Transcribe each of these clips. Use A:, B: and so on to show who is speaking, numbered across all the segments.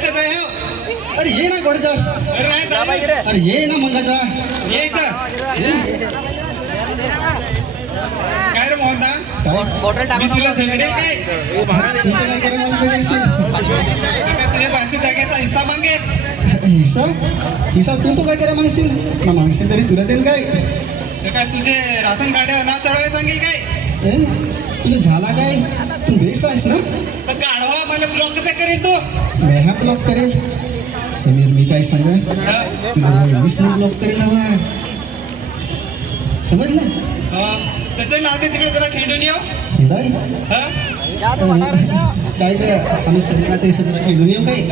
A: इथं काय हो?
B: अरे ये ना गोडजास.
A: अरे नाही चालू.
B: अरे ये ना मंगाजा.
A: ये इथं. काय रे मोहनदा? मी तुला झगडे काय?
B: तू काय करे मला तुझ्याशी?
A: काका तुझ्या बाजूच्या जागेचा हिस्सा मागेल.
B: हिस्सा हिस्सा तू काय करे मागशील ना मागशील तरी तुला देईन काय?
A: तर काय तुझे राशन कार्ड ना चढवायला सांगेल काय?
B: तुला झाला काय? तू बेस आहेस ना?
A: तर गाढवा मला ब्लॉक कसा करेल तू?
B: मैं हा ब्लॉक करेल. समीर मी काय सांग
A: हा?
B: तुला इंग्लिशने ब्लॉक करेल हवा. समजलं?
A: त्याचं नाव ते तिकडे जरा खिंडून येऊ.
B: हिंडाय
A: हा?
B: काय ते आम्ही समीरला तरी सदस्य खेळून येऊ काय?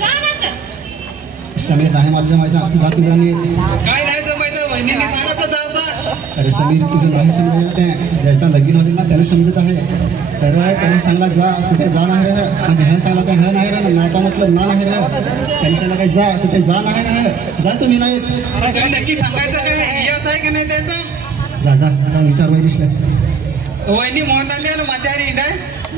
B: समीर नाही मला जमायचा जा तुझा मी.
A: काय नाही जमायचं वहिनीने सांगायचं जावसा.
B: अरे समीर तुला नाही समजत आहे. ज्याचा लगीन होते ना त्याला समजत आहे. तर त्याने सांगला जा तिथे जा नाही रे. म्हणजे हे सांगला तर हे नाही रे. नाचा मतलब ना नाही रे. त्याने सांगला काय जा तिथे जा नाही रे. जा तुम्ही नाही.
A: तरी नक्की सांगायचं काय याच आहे का नाही ते सांग.
B: जा जा जा विचार वहिनीशला.
A: वहिनी मोहनदांनी आलो माझ्या इंडाय.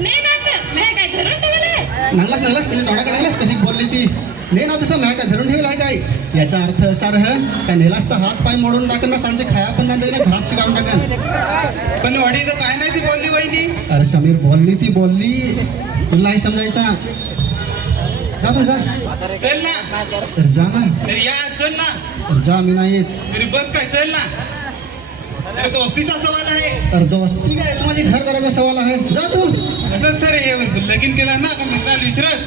B: नांगलास नांगलास त्याच्या तोंडाकडे नांगलास कशी बोलली ती. नाही ना तसं नाही काय धरून ठेवलं आहे काय? याचा अर्थ असा रह का नेलास तर हात पाय मोडून टाकन ना सांजे खाया पण नाही ना घरात शिकावून टाकन.
A: पण वडी तर काय नाही बोलली वहिनी.
B: अरे समीर बोलली ती बोलली तुला नाही समजायचा. जा तू जा.
A: चल ना.
B: तर जा ना.
A: तर या चल ना.
B: तर जा मी नाही येत.
A: तरी बस काय चल ना. अरे दोस्तीचा सवाल आहे.
B: तर दोस्ती काय माझी घर करायचा सवाल आहे. जा तू.
A: असंच सर हे लगीन केलं ना का मित्राला विसरत.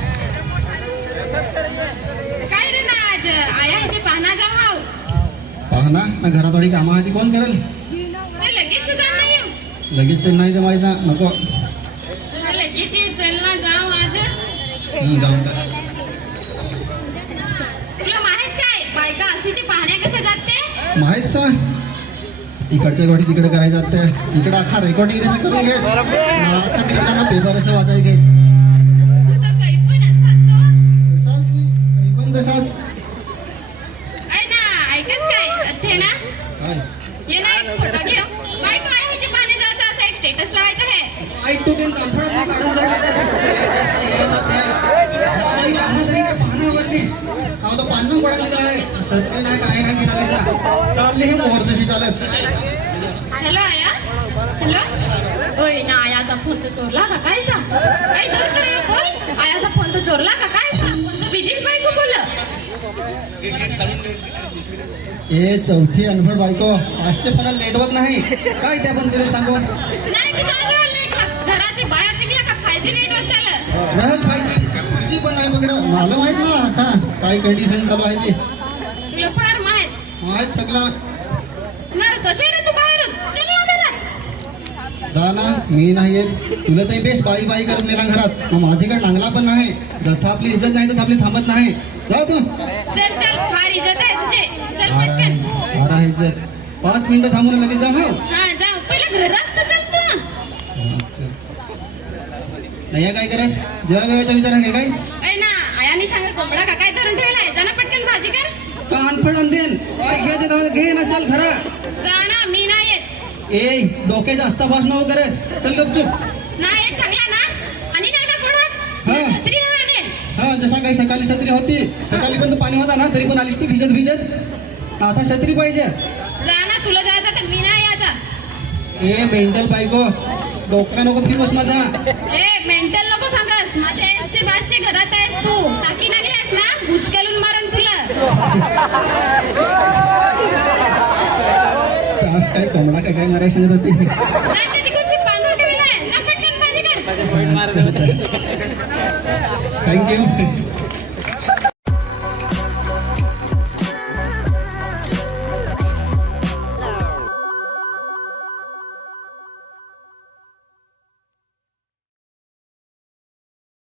C: काय रे ना आज आया ह्याचे पाहना जाऊ हाव.
B: पहा ना ना घरात थोडी कामं आहे ती कोण करेल?
C: ते लगेच जाऊ नाही येऊ.
B: लगेच तर नाही जमायचा नको.
C: लगेच येऊ चल ना जाऊ आज.
B: जाऊन तर
C: तुला माहित काय बायका अशीची पाहण्या कशा जाते?
B: माहीत सा इकडच्या गोष्टी तिकडे करायच्या असते. इकडे अख्खा रेकॉर्डिंग जसं करून घे अख्खा तिकडे जाणार पेपर असं वाचायला घे.
C: तू तर काही पण असाल तो.
B: तसाच मी काही पण तसाच.
C: ऐ ना ऐकस काय ते ना
B: काय
C: ये ना एक फोटो घेऊ. बायको आहे ह्याचे पाहणे जायचं असं एक स्टेटस लावायचं आहे.
B: ऐक तू ते कॉन्फिडन्स नाही काढून तो पानं पडायला आहे सत्री नाही काय नाही केला चालले हे मोहर तशी चालत.
C: हॅलो आया. हॅलो ओय ना आयाचा फोन तो चोरला का काय सांग. काय तर करे बोल. आयाचा फोन तो चोरला का काय सांग. फोन तो बिझीच बायको बोललं.
B: ए चौथी अनफड बायको आजचे पण नेटवर्क नाही काय त्या पण तिला सांगू.
C: नाही मी चाललो नेटवर्क. घराचे बाहेर निघला का 5G नेटवर्क चाललं.
B: रहल पाहिजे तुझी पण नाही पकडं मला माहित ना हा काय कंडिशन चालू आहे ती.
C: तुला फार
B: माहित सगळं.
C: मग कसे रे तू बाहेरून चल ना घरात.
B: जा ना मी नाही येत. तुला तर बेस बाई बाई करत नेला घरात. मग माझीकडे नांगला पण नाही. जथा आपली इज्जत नाही तर आपली थांबत नाही. जा तू.
C: चल चल फार इज्जत आहे तुझे. चल पटकन.
B: मारा इज्जत 5 मिनिटं थांबून लगेच जा. हो
C: हा जाऊ पहिलं घरात तर चल तू.
B: नाही काय करस जेव्हा वेळेचा विचार आहे काय?
C: ऐ ना आयाने सांग कोंबडा का काय धरून ठेवलाय. जा ना पटकन भाजी कर.
B: का अनफड अंधेन काय घ्यायचं तेव्हा घे ना चल घरा.
C: जा ना मी नाही येत.
B: ए डोके जास्त आवाज नको करस. चल गपचूप.
C: नाही येत सांगला ना. आणि नाही ना कोणात
B: हा.
C: छत्री ना आणेल.
B: हा जसा काही सकाळी छत्री होती सकाळी पण पाणी होता ना तरी पण आलीस ती भिजत भिजत. आता छत्री पाहिजे.
C: जा ना तुला जायचं तर मी नाही यायचा.
B: ए मेंटल बायको डोका नको फिरवस माझा.
C: ए मेंटल नको सांगस. माझ्या एसचे बासचे घरात आहेस तू. टाकी लागलीस ना बुचकेलून मारन तुला.
B: तास काय कोंबडा काय काय मारायला सांगत होती.
C: जाते तिकडची पांढर ठेवलाय. जा पटकन भाजी कर.
B: थँक्यू.